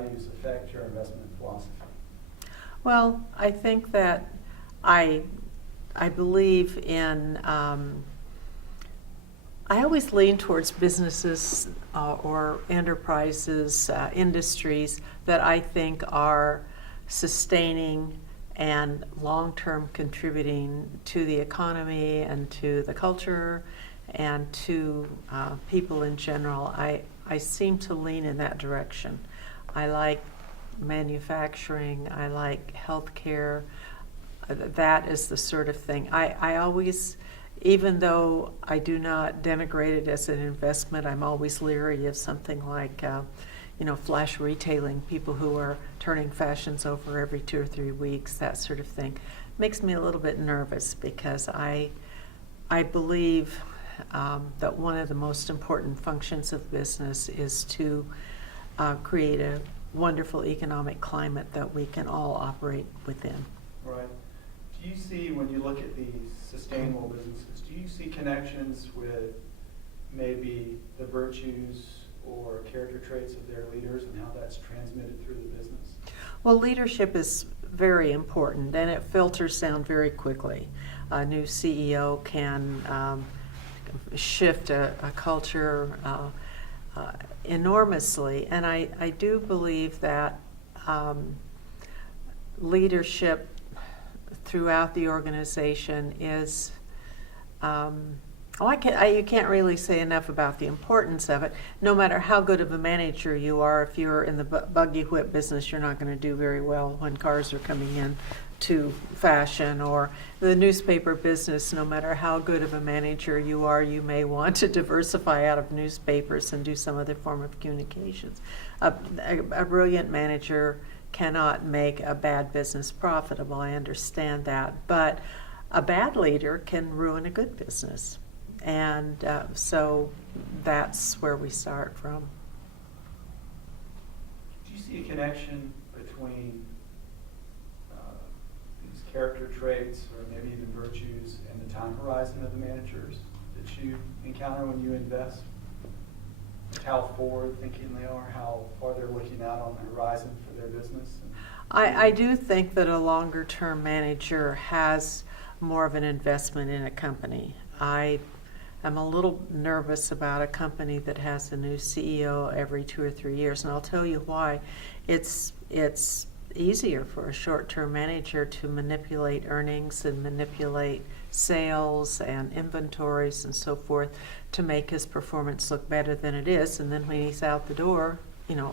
values affect your investment philosophy? Well, I think that I believe in, I always lean towards businesses or enterprises, industries that I think are sustaining and long-term contributing to the economy and to the culture and to people in general. I seem to lean in that direction. I like manufacturing, I like healthcare. That is the sort of thing. I always, even though I do not denigrate it as an investment, I'm always leery of something like, flash retailing, people who are turning fashions over every 2 or 3 weeks, that sort of thing. Makes me a little bit nervous because I believe that one of the most important functions of business is to create a wonderful economic climate that we can all operate within. Right. Do you see, when you look at these sustainable businesses, do you see connections with maybe the virtues or character traits of their leaders and how that's transmitted through the business? Well, leadership is very important, and it filters down very quickly. A new CEO can shift a culture enormously, and I do believe that leadership throughout the organization is you can't really say enough about the importance of it. No matter how good of a manager you are, if you're in the buggy whip business, you're not going to do very well when cars are coming in to fashion, or the newspaper business. No matter how good of a manager you are, you may want to diversify out of newspapers and do some other form of communications. A brilliant manager cannot make a bad business profitable. I understand that, but a bad leader can ruin a good business, and so that's where we start from. Do you see a connection between these character traits, or maybe even virtues, and the time horizon of the managers that you encounter when you invest? Like how forward-thinking they are, how far they're looking out on the horizon for their business? I do think that a longer-term manager has more of an investment in a company. I am a little nervous about a company that has a new CEO every 2 or 3 years, and I'll tell you why. It's easier for a short-term manager to manipulate earnings and manipulate sales and inventories and so forth to make his performance look better than it is, and then when he's out the door,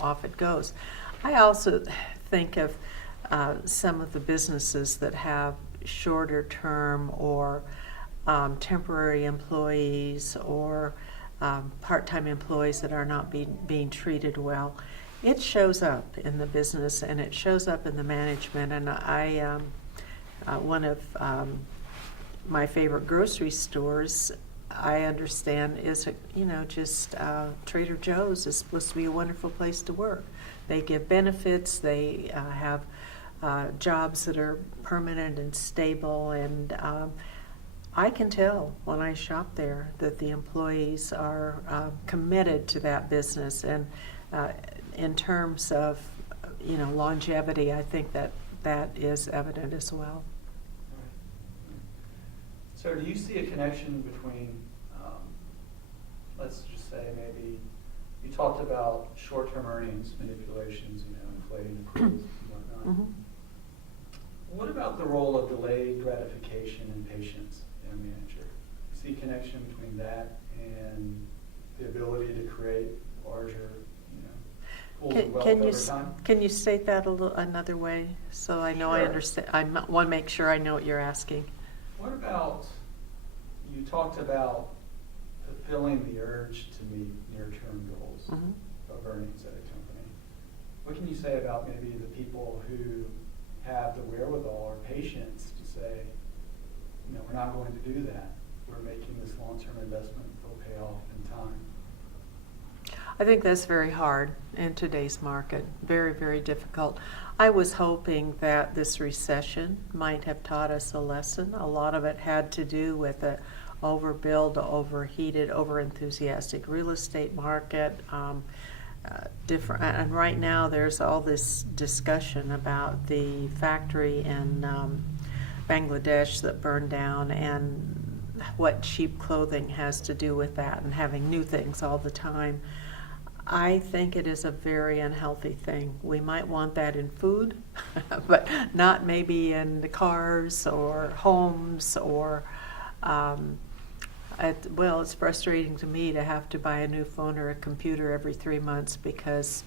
off it goes. I also think of some of the businesses that have shorter term or temporary employees or part-time employees that are not being treated well. It shows up in the business and it shows up in the management. And one of my favorite grocery stores, I understand, is just Trader Joe's is supposed to be a wonderful place to work. They give benefits. They have jobs that are permanent and stable, and I can tell when I shop there that the employees are committed to that business. And in terms of longevity, I think that is evident as well. So do you see a connection between, let's just say maybe you talked about short-term earnings manipulations, inflating accruals and whatnot. Mm-hmm. What about the role of delayed gratification and patience in a manager? Do you see a connection between that and the ability to create larger pools of wealth over time? Can you state that another way so I know? Sure. I understand. I want to make sure I know what you're asking. What about, you talked about fulfilling the urge to meet near-term goals of earnings at a company. What can you say about maybe the people who have the wherewithal or patience to say, we're not going to do that. We're making this long-term investment. It'll pay off in time. I think that's very hard in today's market. Very, very difficult. I was hoping that this recession might have taught us a lesson. A lot of it had to do with a overbuild, overheated, overenthusiastic real estate market. different, and right now there's all this discussion about the factory in Bangladesh that burned down and what cheap clothing has to do with that and having new things all the time. I think it is a very unhealthy thing. We might want that in food, but not maybe in the cars or homes or, it's frustrating to me to have to buy a new phone or a computer every 3 months because,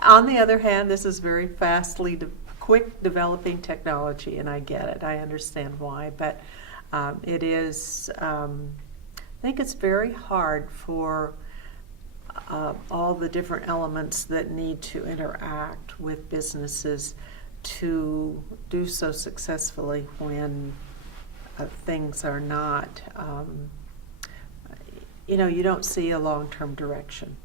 on the other hand, this is very quick developing technology, and I get it. I understand why, but it is, I think it's very hard for all the different elements that need to interact with businesses to do so successfully when things are not, you don't see a long-term direction.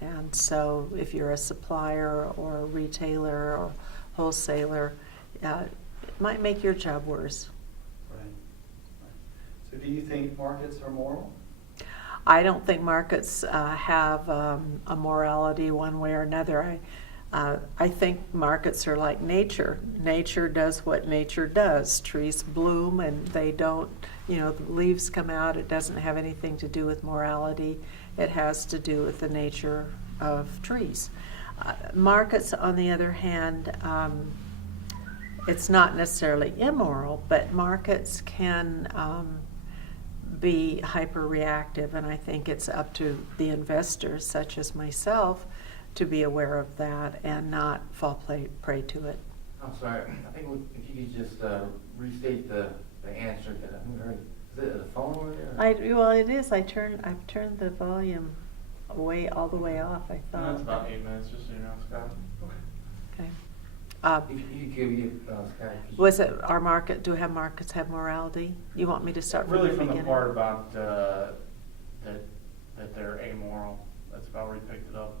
And so if you're a supplier or a retailer or wholesaler, it might make your job worse. Right. So do you think markets are moral? I don't think markets have a morality one way or another. I think markets are like nature. Nature does what nature does. Trees bloom and they don't, the leaves come out. It doesn't have anything to do with morality. It has to do with the nature of trees. Markets, on the other hand, it's not necessarily immoral, but markets can be hyper-reactive, and I think it's up to the investors, such as myself, to be aware of that and not fall prey to it. I'm sorry, I think if you could just restate the answer that I haven't heard. Is it a phone over there? Well, it is. I've turned the volume all the way off, I thought. That's about 8 minutes, just so you know, Scott. Okay. If you could, Scott. Was it our market? Do markets have morality? You want me to start from Really the from the beginning? part about that they're amoral. That's about where you picked it up.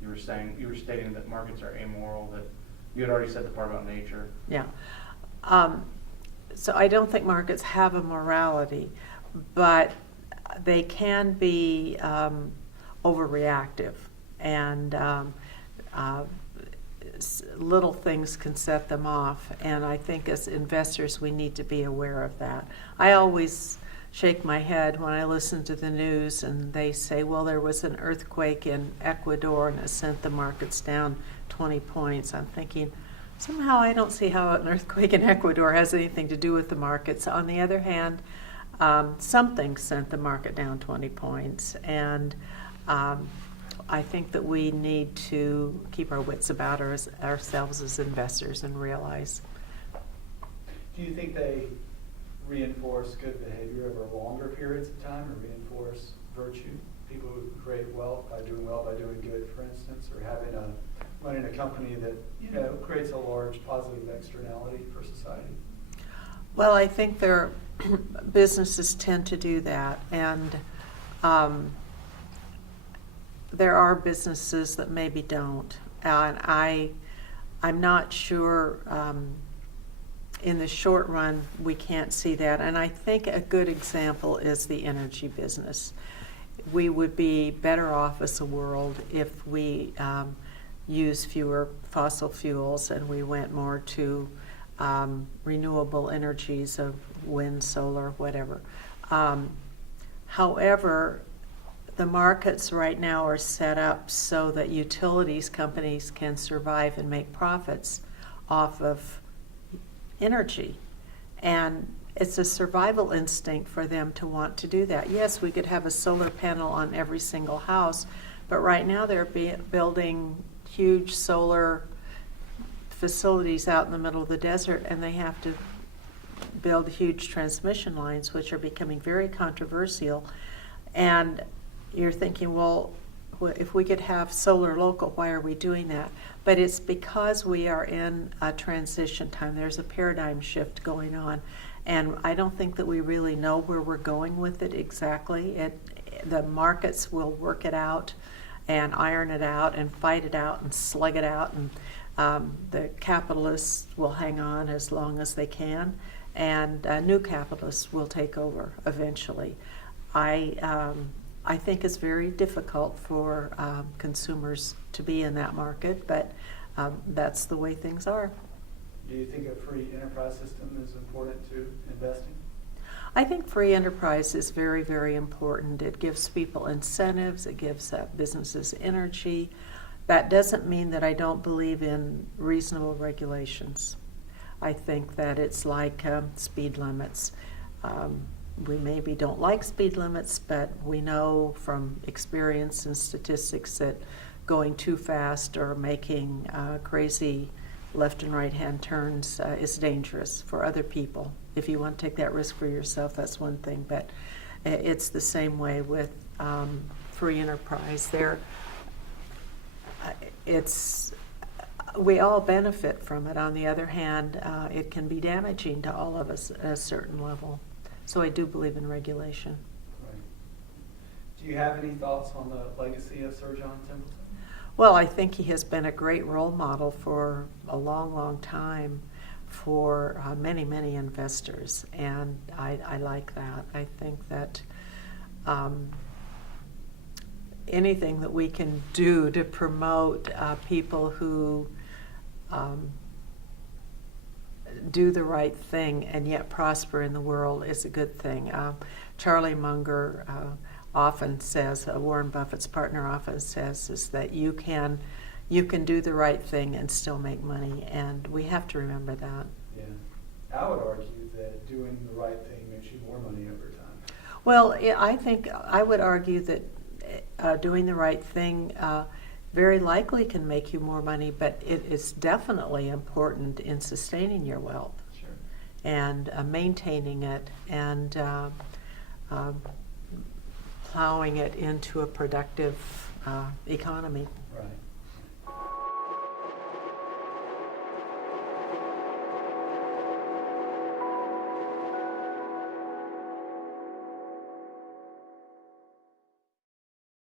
You were stating that markets are amoral. That you had already said the part about nature. Yeah. So I don't think markets have a morality, but they can be overreactive, and little things can set them off. And I think as investors, we need to be aware of that. I always shake my head when I listen to the news and they say, well, there was an earthquake in Ecuador and it sent the markets down 20 points. I'm thinking, somehow I don't see how an earthquake in Ecuador has anything to do with the markets. On the other hand, something sent the market down 20 points. And I think that we need to keep our wits about ourselves as investors and realize. Do you think they reinforce good behavior over longer periods of time, or reinforce virtue? People who create wealth by doing good, for instance, or running a company that creates a large positive externality for society? Well, I think businesses tend to do that, and there are businesses that maybe don't. And I'm not sure. In the short run, we can't see that. And I think a good example is the energy business. We would be better off as a world if we use fewer fossil fuels and we went more to renewable energies of wind, solar, whatever. However, the markets right now are set up so that utilities companies can survive and make profits off of energy, and it's a survival instinct for them to want to do that. Yes, we could have a solar panel on every single house, but right now they're building huge solar facilities out in the middle of the desert, and they have to build huge transmission lines, which are becoming very controversial. And you're thinking, well, if we could have solar local, why are we doing that? But it's because we are in a transition time. There's a paradigm shift going on. And I don't think that we really know where we're going with it exactly. The markets will work it out and iron it out and fight it out and slug it out. And the capitalists will hang on as long as they can. And new capitalists will take over eventually. I I think it's very difficult for consumers to be in that market, but that's the way things are. Do you think a free enterprise system is important to investing? I think free enterprise is very, very important. It gives people incentives, it gives businesses energy. That doesn't mean that I don't believe in reasonable regulations. I think that it's like speed limits. We maybe don't like speed limits, but we know from experience and statistics that going too fast or making crazy left and right hand turns is dangerous for other people. If you want to take that risk for yourself, that's one thing, but it's the same way with free enterprise. We all benefit from it. On the other hand, it can be damaging to all of us at a certain level. So I do believe in regulation. Right. Do you have any thoughts on the legacy of Sir John Templeton? Well, I think he has been a great role model for a long, long time for many, many investors, and I like that. I think that anything that we can do to promote people who do the right thing and yet prosper in the world is a good thing. Charlie Munger often says, Warren Buffett's partner often says, is that you can do the right thing and still make money, and we have to remember that. Yeah. I would argue that doing the right thing makes you more money over time. Well, I think I would argue that doing the right thing very likely can make you more money, but it is definitely important in sustaining your wealth. Sure. And maintaining it and plowing it into a productive economy. Right.